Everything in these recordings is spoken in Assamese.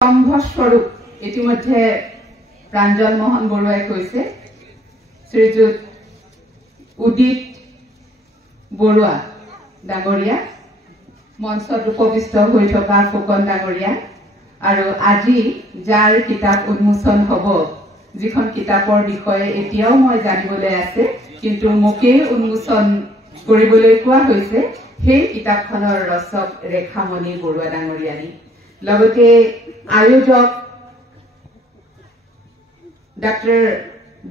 স্তম্ভস্বৰূপ ইতিমধ্যে প্ৰাঞ্জল মোহন বৰুৱাই কৈছে শ্ৰীযুত উদিত বৰুৱা ডাঙৰীয়া মঞ্চত উপবিষ্ট হৈ থকা ফুকন ডাঙৰীয়া আৰু আজি যাৰ কিতাপ উন্মোচন হ'ব যিখন কিতাপৰ বিষয়ে এতিয়াও মই জানিবলৈ আছে কিন্তু মোকেই উন্মোচন কৰিবলৈ কোৱা হৈছে সেই কিতাপখনৰ ৰচক ৰেখামণি বৰুৱা ডাঙৰীয়ানী লগতে আয়োজক ডক্টৰ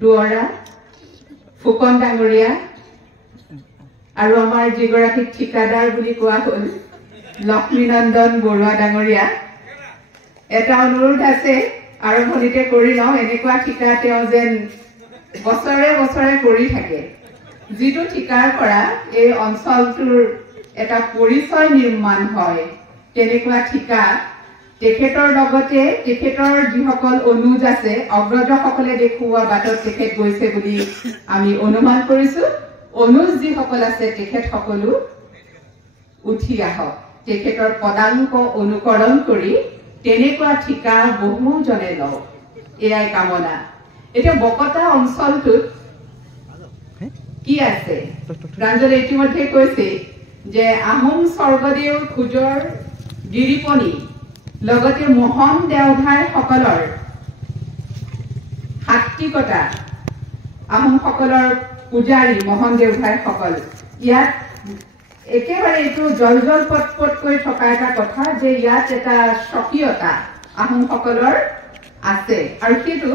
দুৱৰা ফুকন ডাঙৰীয়া আৰু আমাৰ যিগৰাকী ঠিকাদাৰ বুলি কোৱা হ'ল লক্ষ্মীনন্দন বৰুৱা ডাঙৰীয়া এটা অনুৰোধ আছে আৰম্ভণিতে কৰি লওঁ এনেকুৱা ঠিকা তেওঁ যেন বছৰে বছৰে কৰি থাকে যিটো ঠিকাৰ পৰা এই অঞ্চলটোৰ এটা পৰিচয় নিৰ্মাণ হয় তেনেকুৱা ঠিকা তেখেতৰ লগতে তেখেতৰ যিসকল অনুজ আছে অগ্ৰজসকলে দেখুওৱা বাটত তেখেত গৈছে বুলি আমি অনুমান কৰিছো অনুজ যিসকল আছে তেখেত সকলো উঠি আহক তেখেতৰ পদাংক অনুকৰণ কৰি তেনেকুৱা ঠিকা বহুজনে লওক এয়াই কামনা এতিয়া বকতা অঞ্চলটোত কি আছে প্ৰাঞ্জলে ইতিমধ্যে কৈছে যে আহোম স্বৰ্গদেউ খুজৰ গিৰিপনী লগতে মোহন দেওধাই সকলৰ সাত্বিকতা আহোম সকলৰ পূজাৰী মোহন দেওধাই সকল ইয়াত একেবাৰে এইটো জলজল পটপট কৰি থকা এটা কথা যে ইয়াত এটা স্বকীয়তা আহোম সকলৰ আছে আৰু সেইটো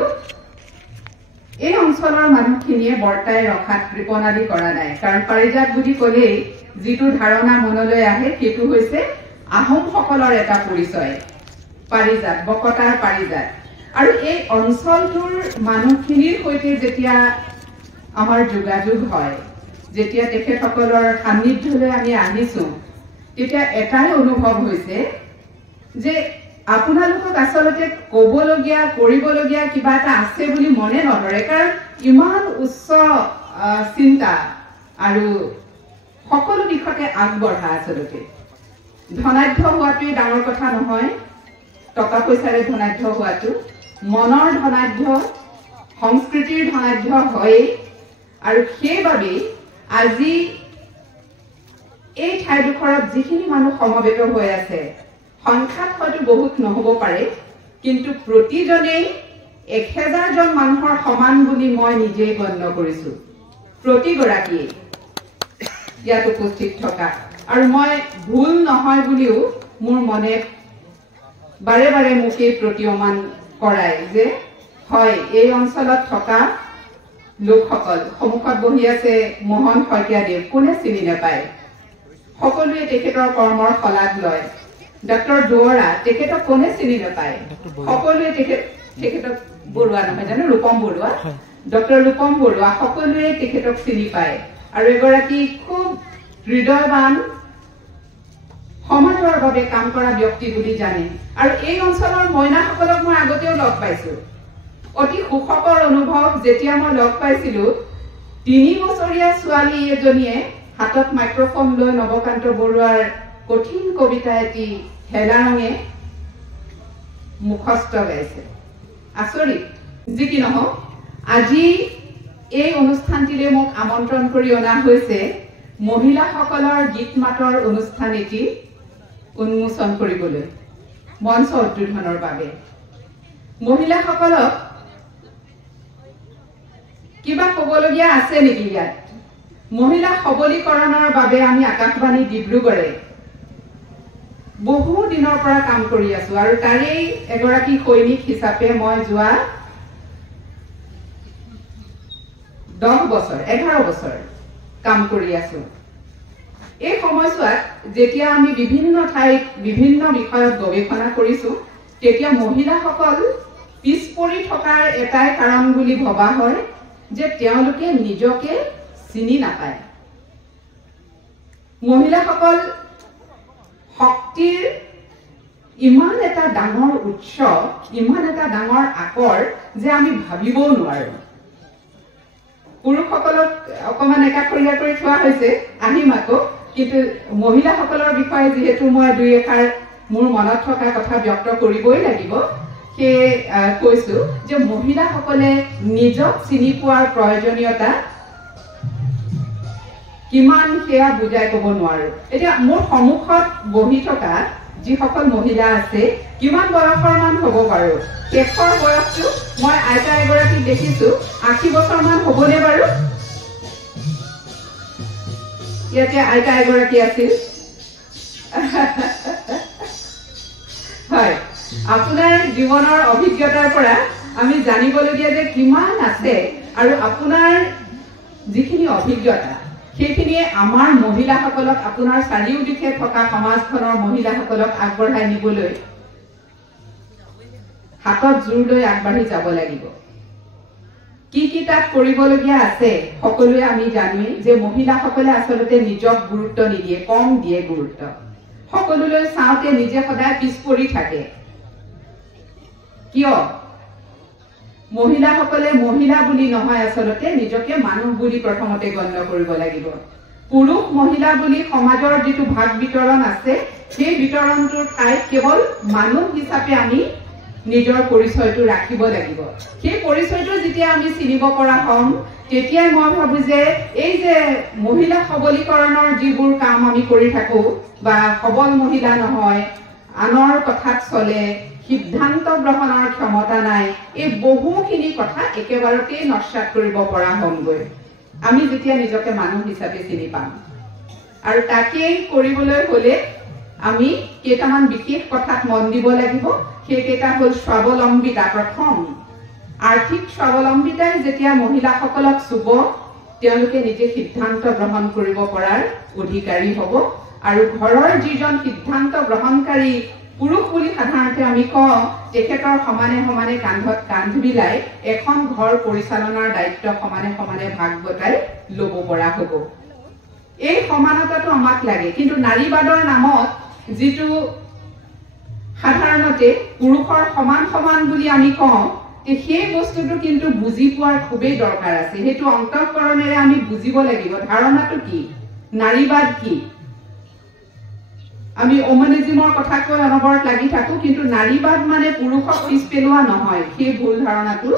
এই অঞ্চলৰ মানুহখিনিয়ে বৰ্তাই ৰখাত কৃপণালি কৰা নাই কাৰণ পাৰিজাত বুলি ক'লেই যিটো ধাৰণা মনলৈ আহে সেইটো হৈছে আহোম সকলৰ এটা পৰিচয় পাৰিজাত বকতাৰ পাৰিজাত আৰু এই অঞ্চলটোৰ মানুহখিনিৰ সৈতে যেতিয়া আমাৰ যোগাযোগ হয় যেতিয়া তেখেতসকলৰ সান্নিধ্যলৈ আমি আহিছো তেতিয়া এটাই অনুভৱ হৈছে যে আপোনালোকক আচলতে ক'বলগীয়া কৰিবলগীয়া কিবা এটা আছে বুলি মনে নধৰে কাৰণ ইমান উচ্চ চিন্তা আৰু সকলো দিশতে আগবঢ়া আচলতে ধনাঢ্য হোৱাটোৱে ডাঙৰ কথা নহয় টকা পইচাৰে ধনাঢ্য হোৱাটো মনৰ ধনাঢ্য সংস্কৃতিৰ ধনাঢ্য হয় আৰু সেইবাবে আজি এই ঠাইডোখৰত যিখিনি মানুহ সমবেত হৈ আছে সংখ্যাত হয়তো বহুত নহব পাৰে কিন্তু প্ৰতিজনেই 1000 জন মানুহৰ সমান বুলি মই নিজে গণ্য কৰিছো প্ৰতিগৰাকীয়ে ইয়াত উপস্থিত থকা আৰু মই ভুল নহয় বুলিও মোৰ মনে বাৰে বাৰে মুখে প্ৰতীয়মান কৰায় যে হয় এই অঞ্চলত থকা লোকসকল সন্মুখত বহি আছে মোহন শইকীয়াদেৱ কোনে চিনি নাপায় সকলোৱে তেখেতৰ কৰ্মৰ শলাগ লয় ডক্টৰ দুৱৰা তেখেতক কোনে চিনি নাপায় সকলোৱে তেখেতক বৰুৱা নহয় জানো ৰূপম বৰুৱা ডক্টৰ ৰূপম বৰুৱা সকলোৱে তেখেতক চিনি পায় আৰু এগৰাকী খুব হৃদয়বান সমাজৰ বাবে কাম কৰা ব্যক্তি বুলি জানে আৰু এই অঞ্চলৰ মইনাসকলক মই আগতেও লগ পাইছো অতি সুখকৰ অনুভৱ যেতিয়া মই লগ পাইছিলো 3 বছৰীয়া ছোৱালী এজনীয়ে হাতত মাইক্ৰফোন লৈ নৱকান্ত বৰুৱাৰ কঠিন কবিতা এটি হেলা ৰঙে মুখস্থ গাইছে আচৰিত যি কি নহওক আজি এই অনুষ্ঠানটিলৈ মোক আমন্ত্ৰণ কৰি অনা হৈছে মহিলাসকলৰ গীত মাতৰ অনুষ্ঠান এটি উন্মোচন কৰিবলৈ মঞ্চ উদ্বোধনৰ বাবে মহিলাসকলক কিবা ক'বলগীয়া আছে নেকি ইয়াত মহিলা সবলীকৰণৰ বাবে আমি আকাশবাণী ডিব্ৰুগড়ে বহু দিনৰ পৰা কাম কৰি আছো আৰু তাৰেই এগৰাকী সৈনিক হিচাপে মই যোৱা 11 বছৰ কাম কৰি আছো এই সময়ছোৱাত যেতিয়া আমি বিভিন্ন ঠাইত বিভিন্ন বিষয়ত গৱেষণা কৰিছো তেতিয়া মহিলাসকল পিছ পৰি থকাৰ এটাই কাৰণ বুলি ভবা হয় যে তেওঁলোকে নিজকে চিনি নাপায় মহিলাসকল শক্তিৰ ইমান এটা ডাঙৰ উৎস ইমান এটা ডাঙৰ আকৰ যে আমি ভাবিবও নোৱাৰো পুৰুষসকলক অকমান একাষৰীয়া কৰি থোৱা হৈছে আহিম আকৌ কিন্তু মহিলাসকলৰ বিষয়ে যেহেতু মই দুই এষাৰ মোৰ মনত থকা কথা ব্যক্ত কৰিবই লাগিব সেই কৈছো যে মহিলাসকলে নিজক চিনি পোৱাৰ প্ৰয়োজনীয়তা কিমান সেয়া বুজাই ক'ব নোৱাৰো এতিয়া মোৰ সন্মুখত বহি থকা যিসকল মহিলা আছে কিমান বয়সৰ মান হ'ব বাৰু শেষৰ বয়সটো মই আইতা এগৰাকী দেখিছো 80 বছৰ মান হ'বনে বাৰু ইয়াতে আইতা এগৰাকী আছিল হয় আপোনাৰ জীৱনৰ অভিজ্ঞতাৰ পৰা আমি জানিবলগীয়া যে কিমান আছে আৰু আপোনাৰ যিখিনি অভিজ্ঞতা সেইখিনিয়ে আমাৰ মহিলাসকলক আপোনাৰ চাৰিওদিশে থকা সমাজখনৰ মহিলাসকলক আগবঢ়াই নিবলৈ হাতত জোৰ লৈ আগবাঢ়ি যাব লাগিব কি তাত কৰিবলগীয়া আছে সকলোৱে আমি জানোৱে যে মহিলাসকলে আচলতে নিজক গুৰুত্ব নিদিয়ে কম দিয়ে গুৰুত্ব সকলোলৈ চাওঁতে নিজে সদায় পিছ পৰি থাকে কিয় মহিলাসকলে মহিলা বুলি নহয় আচলতে নিজকে মানুহ বুলি প্ৰথমতে গণ্য কৰিব লাগিব পুৰুষ মহিলা বুলি সমাজৰ যিটো ভাগ বিতৰণ আছে সেই বিতৰণটোৰ ঠাইত কেৱল মানুহ হিচাপে আমি নিজৰ পৰিচয়টো ৰাখিব লাগিব সেই পৰিচয়টো যেতিয়া আমি চিনিব পৰা হ'ম তেতিয়াই মই ভাবো যে এই যে মহিলা সবলীকৰণৰ যিবোৰ কাম আমি কৰি থাকো বা সবল মহিলা নহয় আনৰ কথাত চলে সিদ্ধান্ত গ্ৰহণৰ ক্ষমতা নাই এই বহুখিনি কথা একেবাৰতে নস্যাৎ কৰিব পৰা হ'মগৈ আমি যেতিয়া নিজকে মানুহ হিচাপে চিনি পাম আৰু তাকেই কৰিবলৈ হ'লে আমি কেইটামান বিশেষ কথাত মন দিব লাগিব সেইকেইটা হ'ল স্বাৱলম্বিতা প্ৰথম আৰ্থিক স্বাৱলম্বিতাই যেতিয়া মহিলাসকলক চুব তেওঁলোকে নিজে সিদ্ধান্ত গ্ৰহণ কৰিব পৰাৰ অধিকাৰী হ'ব আৰু ঘৰৰ যিজন সিদ্ধান্ত গ্ৰহণকাৰী পুৰুষ বুলি সাধাৰণতে আমি কওঁ তেখেতৰ সমানে সমানে কান্ধত কান্ধ মিলাই এখন ঘৰ পৰিচালনাৰ দায়িত্ব সমানে সমানে ভাগ বটাই ল'ব পৰা হ'ব এই সমানতাটো আমাক লাগে কিন্তু নাৰীবাদৰ নামত যিটো সাধাৰণতে পুৰুষৰ সমান সমান বুলি আমি কওঁ সেই বস্তুটো কিন্তু বুজি পোৱাৰ খুবেই দৰকাৰ আছে সেইটো অন্তঃকৰণেৰে আমি বুজিব লাগিব ধাৰণাটো কি নাৰীবাদ কি আমি ওমেনিজমৰ কথা কৈ অনবৰত লাগি থাকো কিন্তু নাৰীবাদ মানে পুৰুষক পিছ পেলোৱা নহয় সেই ভুল ধাৰণাটো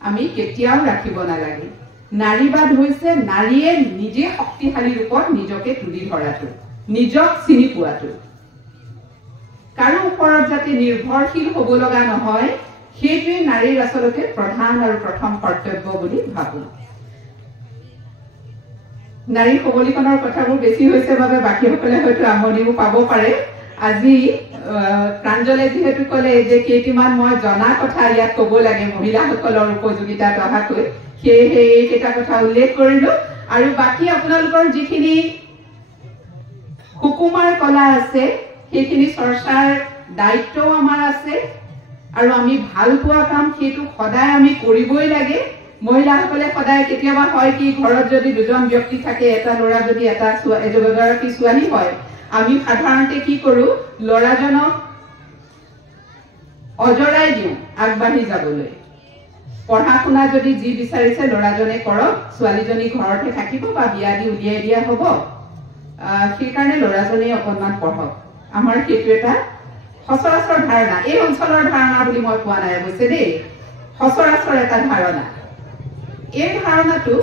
আমি কেতিয়াও ৰাখিব নালাগে নাৰীবাদ হৈছে নাৰীয়ে নিজে শক্তিশালী ৰূপত নিজকে তুলি ধৰাটো নিজক চিনি পোৱাটো কাৰো ওপৰত যাতে নিৰ্ভৰশীল হ'ব লগা নহয় সেইটোৱে নাৰীৰ আচলতে প্ৰধান আৰু প্ৰথম কৰ্তব্য বুলি ভাবো নাৰী সবলীকৰণৰ কথাবোৰ বেছি হৈছে বাবে বাকীসকলে হয়তো আমনিও পাব পাৰে আজি প্ৰাঞ্জলে যিহেতু ক'লে যে কেইটিমান মই জনা কথা ইয়াত ক'ব লাগে মহিলাসকলৰ উপযোগিতাত অহাকৈ সেয়েহে এইকেইটা কথা উল্লেখ কৰিলো আৰু বাকী আপোনালোকৰ যিখিনি সুকুমাৰ কলা আছে সেইখিনি চৰ্চাৰ দায়িত্বও আমাৰ আছে আৰু আমি ভাল পোৱা কাম সেইটো সদায় আমি কৰিবই লাগে মহিলাসকলে সদায় কেতিয়াবা হয় কি ঘৰত যদি দুজন ব্যক্তি থাকে এটা ল'ৰা যদি এগৰাকী ছোৱালী হয় আমি সাধাৰণতে কি কৰো ল'ৰাজনক অজৰাই দিওঁ আগবাঢ়ি যাবলৈ পঢ়া শুনা যদি যি বিচাৰিছে ল'ৰাজনে কৰক ছোৱালীজনী ঘৰতে থাকিব বা বিয়া দি উলিয়াই দিয়া হ'ব সেইকাৰণে ল'ৰাজনে অকণমান পঢ়ক আমাৰ সেইটো এটা সচৰাচৰ ধাৰণা এই অঞ্চলৰ ধাৰণা বুলি মই কোৱা নাই অৱশ্যে দেই সচৰাচৰ এটা ধাৰণা এই ধাৰণাটো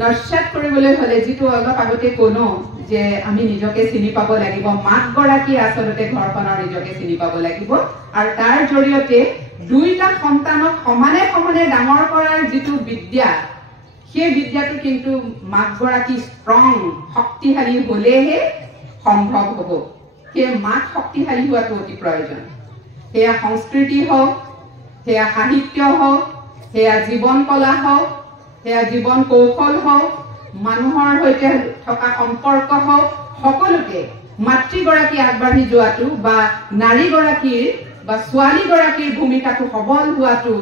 নস্যাৎ কৰিবলৈ হ'লে যিটো অলপ আগতে ক'লো যে আমি নিজকে চিনি পাব লাগিব মাকগৰাকী আচলতে ঘৰখনৰ নিজকে চিনি পাব লাগিব আৰু তাৰ জৰিয়তে দুইটা সন্তানক সমানে সমানে ডাঙৰ কৰাৰ যিটো বিদ্যা সেই বিদ্যাটো কিন্তু মাকগৰাকী ষ্ট্ৰং শক্তিশালী হ'লেহে সম্ভৱ হ'ব সেই মাক শক্তিশালী হোৱাটো অতি প্ৰয়োজন সেয়া সংস্কৃতি হওক সেয়া সাহিত্য হওক সেয়া জীৱন কলা হওক সেয়া জীৱন কৌশল হওক মানুহৰ সৈতে থকা সম্পৰ্ক হওক সকলোতে মাতৃগৰাকী আগবাঢ়ি যোৱাটো বা নাৰীগৰাকীৰ বা ছোৱালীগৰাকীৰ ভূমিকাটো সবল হোৱাটো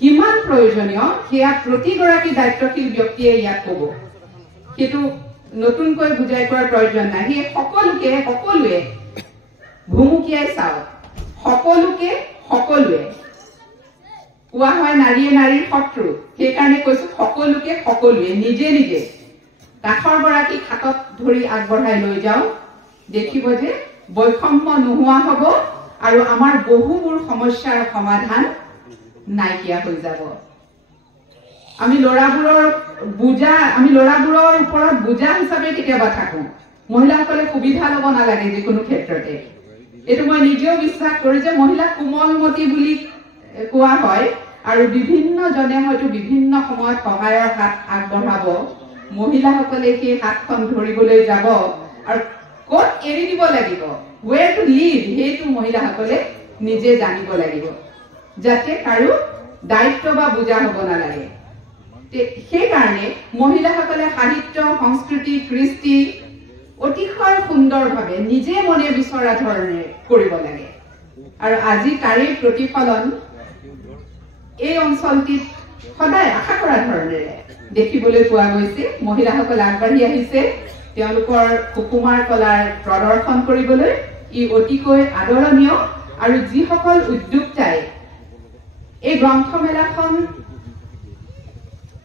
কিমান প্ৰয়োজনীয় সেয়া প্ৰতিগৰাকী দায়িত্বশীল ব্যক্তিয়ে ইয়াত ক'ব সেইটো নতুনকৈ বুজাই কোৱাৰ প্ৰয়োজন নাই সেই সকলোৱে ভুমুকিয়াই চাওক সকলোৱে কোৱা হয় নাৰীয়ে নাৰীৰ শত্ৰু সেইকাৰণে কৈছো সকলোৱে নিজে কাষৰ গৰাকীক হাতত ধৰি আগবঢ়াই লৈ যাওঁ দেখিব যে বৈষম্য নোহোৱা হ'ব আৰু আমাৰ বহুবোৰ সমস্যাৰ সমাধান নাইকিয়া হৈ যাব আমি লৰাবোৰৰ ওপৰত বুজা হিচাপে কেতিয়াবা থাকো মহিলাসকলে সুবিধা ল'ব নালাগে যিকোনো ক্ষেত্ৰতে এটো মই নিজেও বিশ্বাস কৰো যে মহিলা কোমলমতি বুলি কোৱা হয় আৰু বিভিন্ন জনে হয়তো বিভিন্ন সময়ত সহায়ৰ হাত আগবঢ়াব মহিলাসকলে সেই হাতখন ধৰিবলৈ যাব আৰু ক'ত এৰি দিব লাগিব where to leave হেতু মহিলাসকলে নিজে জানিব লাগিব যাতে কাৰো দায়িত্ব বা বুজা হ'ব নালাগে সেই কাৰণে মহিলাসকলে সাহিত্য সংস্কৃতি কৃষ্টি অতিশয় সুন্দৰভাৱে নিজে মনে বিচৰা ধৰণে কৰিব লাগে আৰু আজি তাৰে প্ৰতিফলন এই অঞ্চলটিত সদায় আশা কৰা ধৰণে দেখিবলৈ পোৱা গৈছে মহিলাসকল আগবাঢ়ি আহিছে তেওঁলোকৰ সুকুমাৰ কলাৰ প্ৰদৰ্শন কৰিবলৈ ই অতিকৈ আদৰণীয় আৰু যিসকল উদ্যোক্তাই এই গ্ৰন্থমেলাখন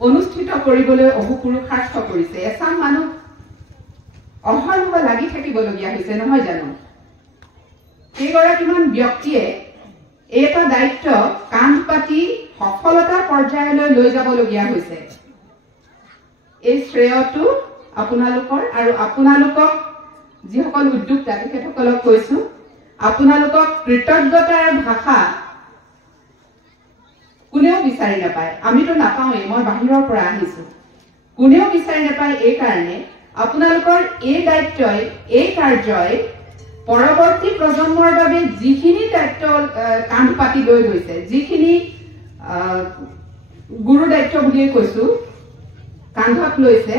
অনুষ্ঠিত কৰিবলৈ অহোপুৰুষাৰ্থ কৰিছে এচাম মানুহ অহৰহ লাগি থাকিবলগীয়া হৈছে নহয় জানো কেইগৰাকীমান ব্যক্তিয়ে এটা দায়িত্ব কাম পাতি সফলতা পৰ্যায়লৈ লৈ যাবলগীয়া হৈছে এই শ্ৰেয়টো আপোনালোকৰ আৰু আপোনালোকক যিসকল উদ্যোক্তা তেখেতসকলক কৈছো আপোনালোকক কৃতজ্ঞতাৰ ভাষা কোনেও বিচাৰি নাপায় আমিতো নাপাওঁই মই বাহিৰৰ পৰা আহিছো কোনেও বিচাৰি নাপায় এই কাৰণে আপোনালোকৰ এই দায়িত্বই এই কাৰ্যই পৰৱৰ্তী প্ৰজন্মৰ বাবে যিখিনি দায়িত্ব কাম পাতি লৈ গৈছে যিখিনি গুৰু দায়িত্ব বুলিয়ে কৈছো কান্ধত লৈছে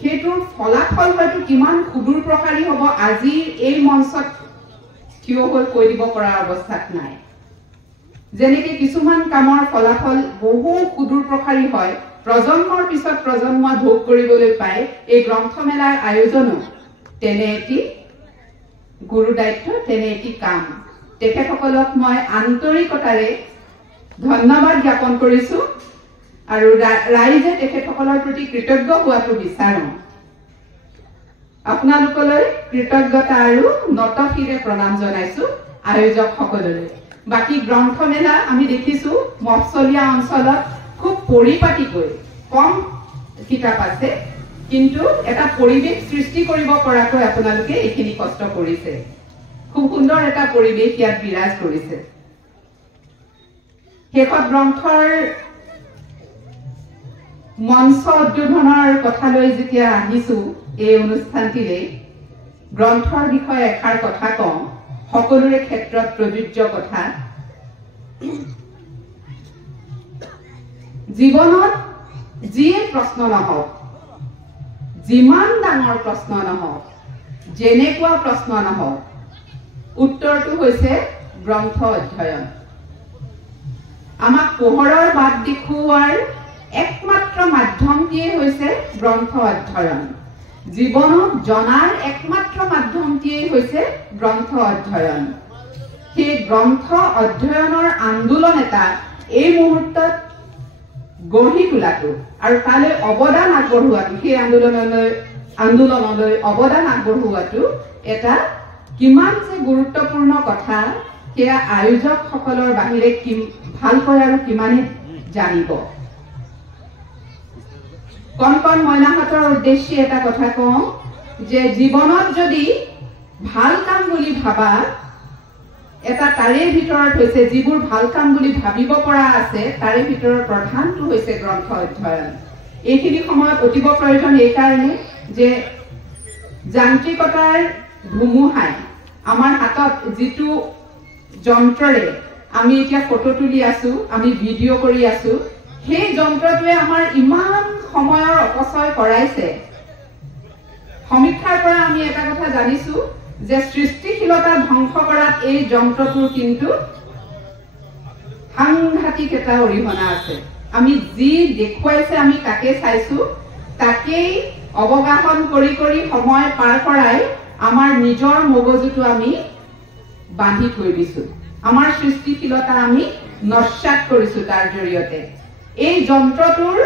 হেতুৰ ফলাফল হয়তো কিমান সুদূৰ প্ৰসাৰী হ'ব আজি এই মঞ্চত কিয় হৈ কৈ দিব পৰা অৱস্থাত নাই যেনেকৈ কিছুমান কামৰ ফলাফল বহু সুদূৰ প্ৰসাৰী হয় প্ৰজন্মৰ পিছত প্ৰজন্ম ভোগ কৰিবলৈ পায় এই গ্ৰন্থমেলাৰ আয়োজনো তেনে এটি গুৰু দায়িত্ব তেনে এটি কাম তেখেতসকলক মই আন্তৰিকতাৰে ধন্যবাদ জ্ঞাপন কৰিছো আৰু ৰাইজে তেখেতসকলৰ প্ৰতি কৃতজ্ঞ হোৱাটো বিচাৰো আপোনালোকলৈ কৃতজ্ঞতা আৰু নতশিৰে প্ৰণাম জনাইছো আয়োজকসকললৈ বাকি গ্ৰন্থমেলা আমি দেখিছো মফচলীয়া অঞ্চলত খুব পৰিপাটিকৈ কম কিতাপ আছে কিন্তু এটা পৰিৱেশ সৃষ্টি কৰিব পৰাকৈ আপোনালোকে এইখিনি কষ্ট কৰিছে খুব সুন্দৰ এটা পৰিৱেশ ইয়াত বিৰাজ কৰিছে শেষত গ্ৰন্থৰ মঞ্চ উদ্বোধনৰ কথালৈ যেতিয়া আহিছো এই অনুষ্ঠানটিলে গ্ৰন্থৰ বিষয়ে এষাৰ কথা কওঁ সকলোৰে ক্ষেত্ৰত প্ৰযোজ্য কথা জীৱনত যিয়ে প্ৰশ্ন নহওক যিমান ডাঙৰ প্ৰশ্ন নহওক যেনেকুৱা প্ৰশ্ন নহওক উত্তৰটো হৈছে গ্ৰন্থ অধ্যয়ন আমাক পোহৰৰ বাট দেখুওৱাৰ একমাত্ৰ মাধ্যমটিয়ে হৈছে গ্ৰন্থ অধ্যয়ন জীৱনত জনাৰ একমাত্ৰ মাধ্যমটিয়ে হৈছে গ্ৰন্থ অধ্যয়ন সেই গ্ৰন্থ অধ্যয়নৰ আন্দোলন এটা এই মুহূৰ্তত গঢ়ি তোলাটো আৰু তালৈ অৱদান আগবঢ়োৱাটো সেই আন্দোলনলৈ অৱদান আগবঢ়োৱাটো এটা কিমান যে গুৰুত্বপূৰ্ণ কথা সেয়া আয়োজকসকলৰ বাহিৰে ভালকৈ আৰু কিমানে জানিব কণ কণ মইনাহঁতৰ উদ্দেশ্যে এটা কথা কওঁ যে জীৱনত যদি ভাল কাম বুলি ভাবা এটা তাৰে ভিতৰত হৈছে যিবোৰ ভাল কাম বুলি ভাবিব পৰা আছে তাৰে ভিতৰত প্ৰধানটো হৈছে গ্ৰন্থ অধ্যয়ন এইখিনি সময়ত অতিব প্ৰয়োজন এই কাৰণে যে যান্ত্ৰিকতাৰ ধুমুহাই আমাৰ হাতত যিটো যন্ত্ৰৰে আমি এতিয়া ফটো তুলি আছো আমি ভিডিঅ' কৰি আছো সেই যন্ত্ৰটোৱে আমাৰ ইমান সময়ৰ অপচয় কৰাইছে সমীক্ষাৰ পৰা আমি এটা কথা জানিছো যে সৃষ্টিশীলতা ধ্বংস কৰাত এই যন্ত্ৰটোৰ কিন্তু সাংঘাতিক এটা অৰিহণা আছে আমি যি দেখুৱাইছে আমি তাকে চাইছো তাকেই অৱগাহন কৰি কৰি সময় পাৰ কৰাই আমাৰ নিজৰ মগজুটো আমি বান্ধি থৈ দিছো আমাৰ সৃষ্টিশীলতা আমি নস্যাৎ কৰিছো তাৰ জৰিয়তে এই যন্ত্ৰটোৰ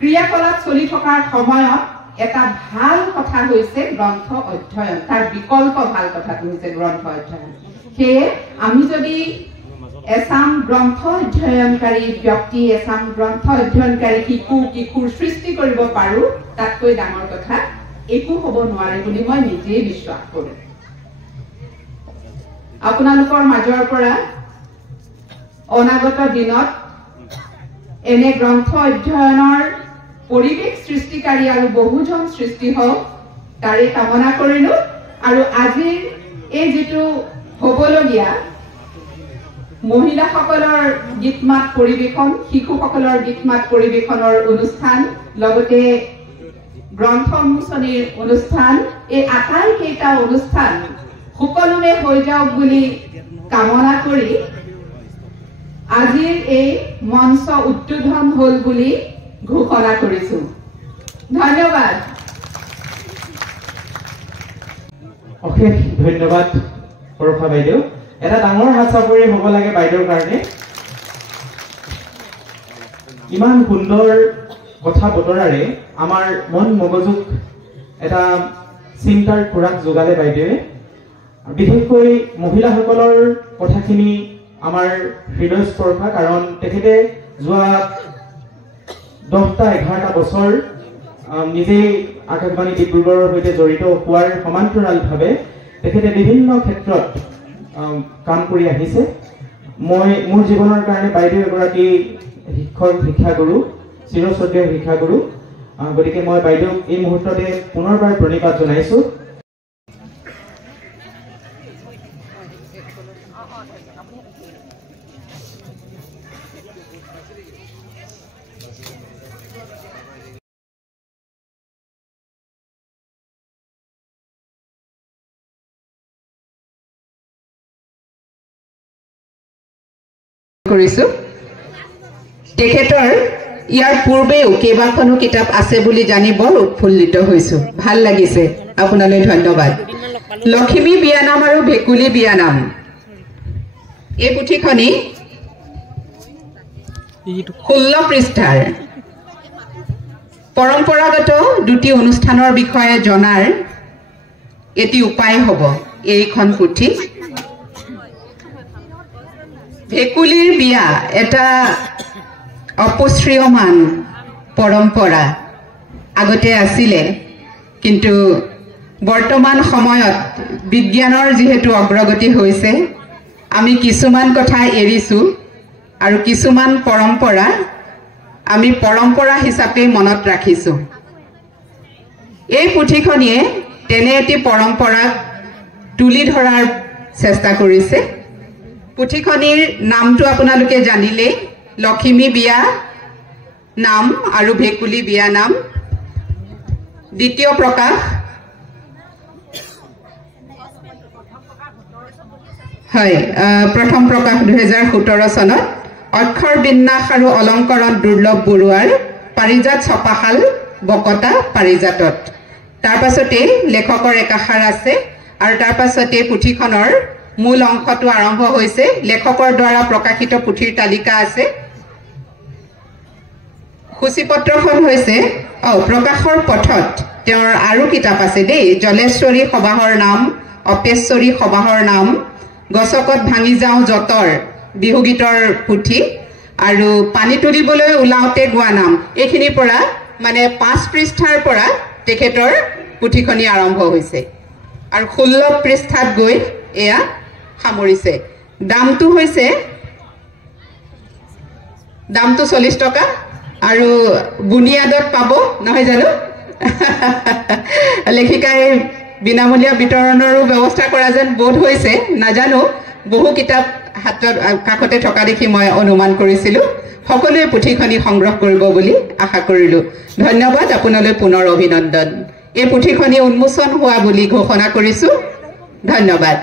ক্ৰিয়াকলাপ চলি থকাৰ সময়ত এটা ভাল কথা হৈছে গ্ৰন্থ অধ্যয়ন, তাৰ বিকল্প ভাল কথাটো হৈছে গ্ৰন্থ অধ্যয়ন। সেয়ে আমি যদি এছাম গ্ৰন্থ অধ্যয়নকাৰী ব্যক্তি, এছাম গ্ৰন্থ অধ্যয়নকাৰী কিশোৰ সৃষ্টি কৰিব পাৰোঁ, তাতকৈ ডাঙৰ কথা একো হ'ব নোৱাৰে বুলি মই নিজেই বিশ্বাস কৰোঁ। আপোনালোকৰ মাজৰ পৰা অনাগত দিনত এনে গ্ৰন্থ অধ্যয়নৰ পৰিৱেশ সৃষ্টিকাৰী আৰু বহুজন সৃষ্টি হওক তাৰে কামনা কৰিলো। আৰু আজিৰ এই যিটো হ'বলগীয়া মহিলাসকলৰ গীত মাত পৰিৱেশন, শিশুসকলৰ গীত মাত পৰিৱেশনৰ অনুষ্ঠান, লগতে গ্ৰন্থ উন্মোচনীৰ অনুষ্ঠান, এই আটাইকেইটা অনুষ্ঠান সুকলমে হৈ যাওক বুলি কামনা কৰি আজিৰ এই মঞ্চ উদ্বোধন হ'ল বুলি ঘোষণা কৰিছো। ধন্যবাদ। অশেষ ধন্যবাদ পৰশা বাইদেউ। এটা ডাঙৰ হাতচাপৰি হ'ব লাগে বাইদেউৰ কাৰণে। ইমান সুন্দৰ কথা বতৰাৰে আমাৰ মন মগজুক এটা চিন্তাৰ খোৰাক যোগালে বাইদেৱে। বিশেষকৈ মহিলাসকলৰ কথাখিনি আমাৰ হৃদয়স্পৰ্শা, কাৰণ তেখেতে যোৱা 10-11 বছৰ নিজেই আকাশবাণী ডিব্ৰুগড়ৰ সৈতে জড়িত হোৱাৰ সমান্তৰালভাৱে তেখেতে বিভিন্ন ক্ষেত্ৰত কাম কৰি আহিছে। মই মোৰ জীৱনৰ কাৰণে বাইদেউ এগৰাকী শিক্ষাগুৰু, চিৰশ্ৰদ্ধেয় শিক্ষাগুৰু। গতিকে মই বাইদেউক এই মুহূৰ্ততে পুনৰবাৰ প্ৰণিপাত জনাইছো। তেখেতৰ ইয়াৰ পূৰ্বেও কেইবাখনো কিতাপ আছে বুলি জানি বৰ উৎফুল্লিত হৈছো, ভাল লাগিছে। আপোনালৈ ধন্যবাদ। লখিমী বিয়ানাম আৰু ভেকুলী বিয়ানাম, এই পুথিখনি 16 পৃষ্ঠাৰ পৰম্পৰাগত দুটি অনুষ্ঠানৰ বিষয়ে জনাৰ এটি উপায় হ'ব এইখন পুথি। ভেকুলীৰ বিয়া এটা অপশ্ৰিয়মান পৰম্পৰা আগতে আছিলে, কিন্তু বৰ্তমান সময়ত বিজ্ঞানৰ যিহেতু অগ্ৰগতি হৈছে, আমি কিছুমান কথা এৰিছো আৰু কিছুমান পৰম্পৰা আমি পৰম্পৰা হিচাপে মনত ৰাখিছো। এই পুথিখনিয়ে তেনে এটি পৰম্পৰাক তুলি ধৰাৰ চেষ্টা কৰিছে। পুথিখনিৰ নামটো আপোনালোকে জানিলে, লখিমী বিয়া নাম আৰু ভেকুলী বিয়া নাম। দ্বিতীয় প্ৰকাশ হয়, প্ৰথম প্ৰকাশ 2017 চনত। অক্ষৰ বিন্যাস আৰু অলংকৰণ দুৰ্লভ বৰুৱাৰ, পাৰিজাত ছপাশাল বকতা পাৰিজাতত। তাৰ পাছতে লেখকৰ একাষাৰ আছে আৰু তাৰ পাছতে পুথিখনৰ মূল অংশটো আৰম্ভ হৈছে। লেখকৰ দ্বাৰা প্ৰকাশিত পুথিৰ তালিকা আছে। সূচীপত্ৰখন হৈছে প্ৰকাশৰ পথত তেওঁৰ আৰু কিতাপ আছে দেই। জলেশ্বৰী সবাহৰ নাম, অপেশ্বৰী সবাহৰ নাম, গছকত ভাঙি যাওঁ যতৰ বিহুগীতৰ পুথি, আৰু পানী তুলিবলৈ ওলাওঁতে গোৱা নাম। এইখিনিৰ পৰা মানে 5 পৃষ্ঠাৰ পৰা তেখেতৰ পুথিখনি আৰম্ভ হৈছে আৰু 16 পৃষ্ঠাত গৈ এয়া সামৰিছে। দামটো 40 টকা আৰু বুনিয়াদত পাব, নহয় জানো? লেখিকাই বিনামূলীয়া বিতৰণৰো ব্যৱস্থা কৰা যেন বোধ হৈছে, নাজানো। বহু কিতাপ হাতত কাষতে থকা দেখি মই অনুমান কৰিছিলো। সকলোৱে পুথিখনি সংগ্ৰহ কৰিব বুলি আশা কৰিলো। ধন্যবাদ, আপোনালৈ পুনৰ অভিনন্দন। এই পুথিখনি উন্মোচন হোৱা বুলি ঘোষণা কৰিছো। ধন্যবাদ।